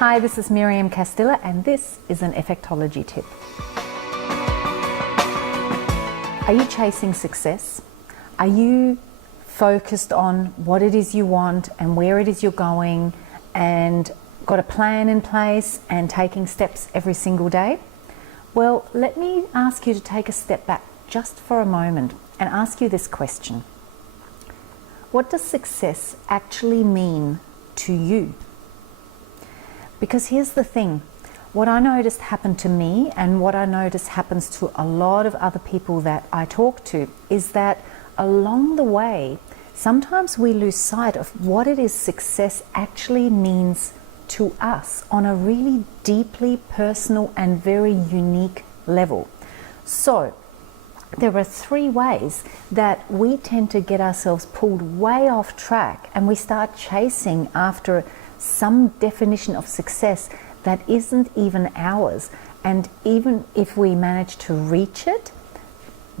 Hi, this is Miriam Castilla and this is an Effectology Tip. Are you chasing success? Are you focused on what it is you want and where it is you're going and got a plan in place and taking steps every single day? Well, let me ask you to take a step back just for a moment and ask you this question. What does success actually mean to you? Because here's the thing, what I noticed happened to me and what I noticed happens to a lot of other people that I talk to is that along the way, sometimes we lose sight of what it is success actually means to us on a really deeply personal and very unique level. So, there are three ways that we tend to get ourselves pulled way off track and we start chasing after some definition of success that isn't even ours. And even if we manage to reach it,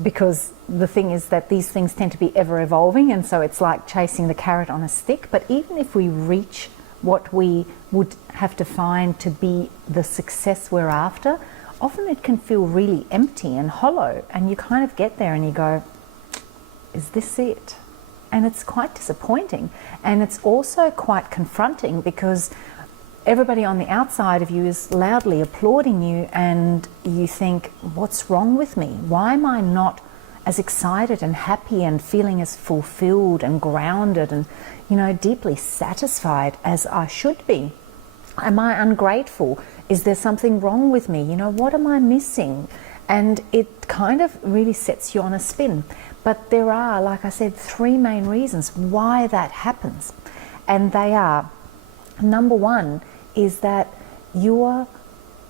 because the thing is that these things tend to be ever evolving, and so it's like chasing the carrot on a stick, but even if we reach what we would have to find to be the success we're after, often it can feel really empty and hollow, and you kind of get there and you go, is this it? And it's quite disappointing, and it's also quite confronting because everybody on the outside of you is loudly applauding you and you think, what's wrong with me? Why am I not as excited and happy and feeling as fulfilled and grounded and, deeply satisfied as I should be? Am I ungrateful? Is there something wrong with me? What am I missing? And it kind of really sets you on a spin. But there are, like I said, three main reasons why that happens. And they are, number one is that you're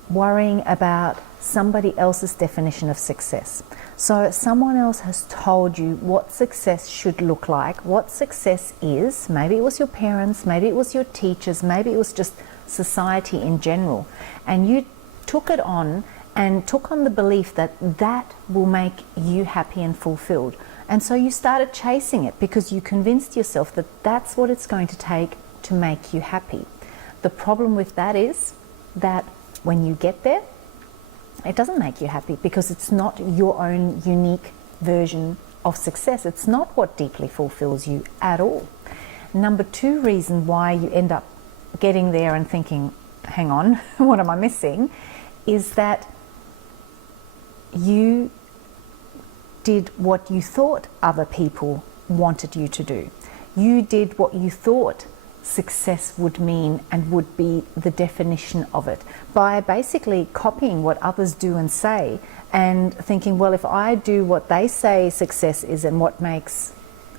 worrying about somebody else's definition of success. So someone else has told you what success should look like, what success is. Maybe it was your parents, maybe it was your teachers, maybe it was just society in general. And you took it on and took on the belief that that will make you happy and fulfilled. And so you started chasing it because you convinced yourself that that's what it's going to take to make you happy. The problem with that is that when you get there, it doesn't make you happy because it's not your own unique version of success. It's not what deeply fulfills you at all. Number two reason why you end up getting there and thinking, hang on, what am I missing? Is that you did what you thought other people wanted you to do. You did what you thought success would mean and would be the definition of it by basically copying what others do and say and thinking, well, if I do what they say success is and what makes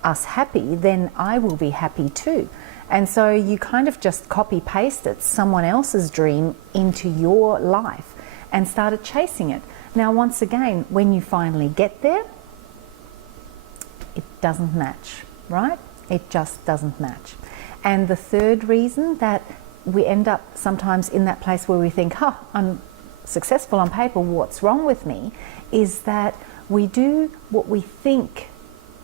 us happy, then I will be happy too. And so you kind of just copy pasted someone else's dream into your life and started chasing it. Now, once again, when you finally get there, it doesn't match, right? It just doesn't match. And the third reason that we end up sometimes in that place where we think, I'm successful on paper, what's wrong with me? Is that we do what we think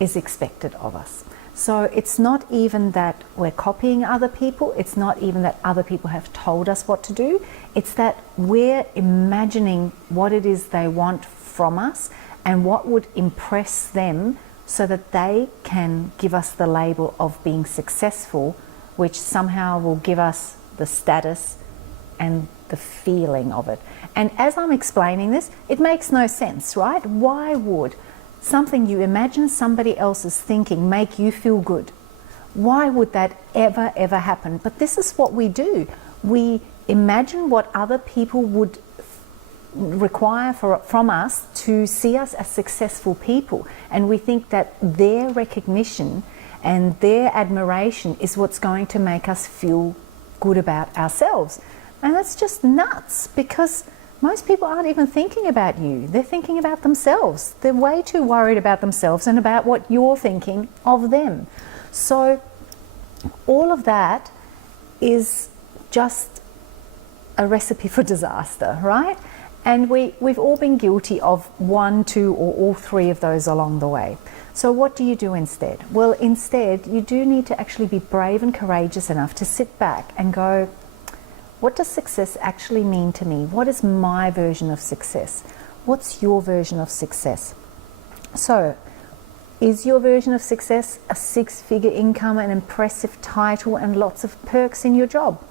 is expected of us. So it's not even that we're copying other people, it's not even that other people have told us what to do, it's that we're imagining what it is they want from us and what would impress them so that they can give us the label of being successful, which somehow will give us the status and the feeling of it. And as I'm explaining this, it makes no sense, right? Why would something you imagine somebody else is thinking make you feel good? Why would that ever happen? But this is what we do. We imagine what other people would require from us to see us as successful people, and we think that their recognition and their admiration is what's going to make us feel good about ourselves. And that's just nuts, because most people aren't even thinking about you. They're thinking about themselves. They're way too worried about themselves and about what you're thinking of them. So all of that is just a recipe for disaster, right? And we've all been guilty of one, two, or all three of those along the way. So what do you do instead? Well, instead, you do need to actually be brave and courageous enough to sit back and go, what does success actually mean to me? What is my version of success? What's your version of success? So, is your version of success a 6-figure income, an impressive title, and lots of perks in your job?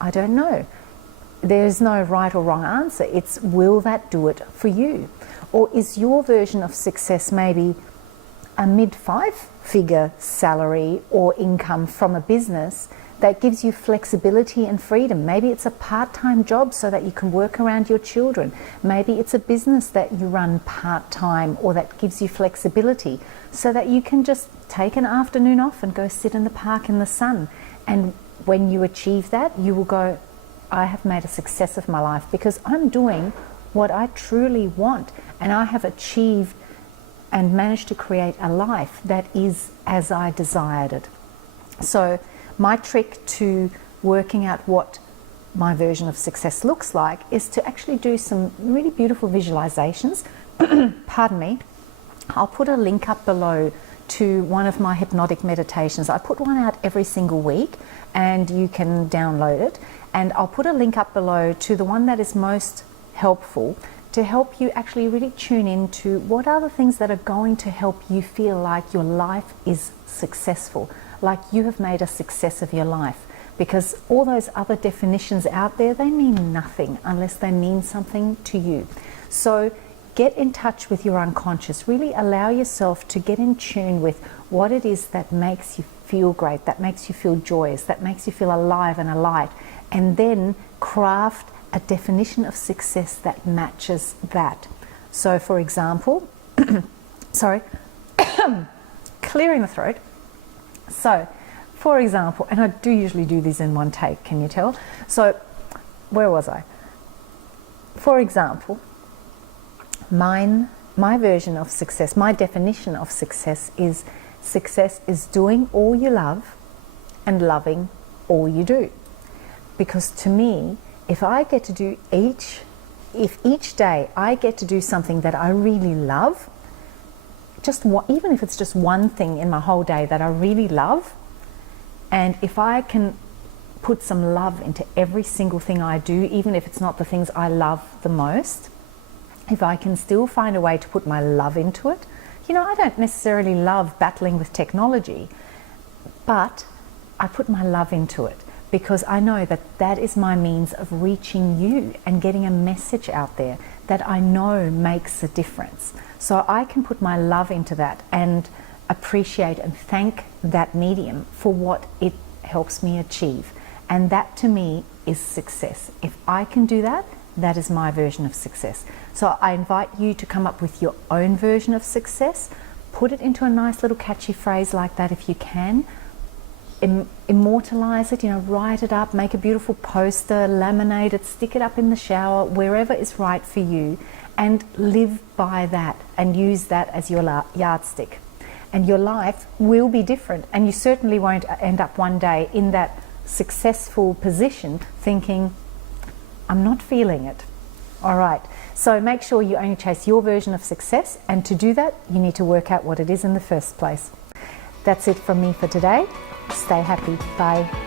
I don't know. There's no right or wrong answer. It's, will that do it for you? Or is your version of success maybe a mid-5-figure salary or income from a business that gives you flexibility and freedom? Maybe it's a part-time job so that you can work around your children. Maybe it's a business that you run part-time or that gives you flexibility so that you can just take an afternoon off and go sit in the park in the sun. And when you achieve that, you will go, I have made a success of my life because I'm doing what I truly want, and I have achieved and managed to create a life that is as I desired it. So my trick to working out what my version of success looks like is to actually do some really beautiful visualizations. Pardon me. I'll put a link up below to one of my hypnotic meditations. I put one out every single week and you can download it. And I'll put a link up below to the one that is most helpful to help you actually really tune into what are the things that are going to help you feel like your life is successful, like you have made a success of your life. Because all those other definitions out there, they mean nothing unless they mean something to you. So get in touch with your unconscious. Really allow yourself to get in tune with what it is that makes you feel great, that makes you feel joyous, that makes you feel alive and alight, and then craft a definition of success that matches that. So for example, sorry, clearing the throat. So for example, and I do usually do these in one take, can you tell? So where was I? For example, my version of success, my definition of success is doing all you love and loving all you do. Because to me, if each day I get to do something that I really love, even if it's just one thing in my whole day that I really love, and if I can put some love into every single thing I do, even if it's not the things I love the most, if I can still find a way to put my love into it, I don't necessarily love battling with technology, but I put my love into it because I know that that is my means of reaching you and getting a message out there that I know makes a difference. So I can put my love into that and appreciate and thank that medium for what it helps me achieve. And that to me is success. If I can do that, that is my version of success. So I invite you to come up with your own version of success. Put it into a nice little catchy phrase like that if you can. Immortalize it, write it up, make a beautiful poster, laminate it, stick it up in the shower, wherever is right for you, and live by that and use that as your yardstick. And your life will be different, and you certainly won't end up one day in that successful position thinking, I'm not feeling it. All right, so make sure you only chase your version of success, and to do that, you need to work out what it is in the first place. That's it from me for today. Stay happy. Bye.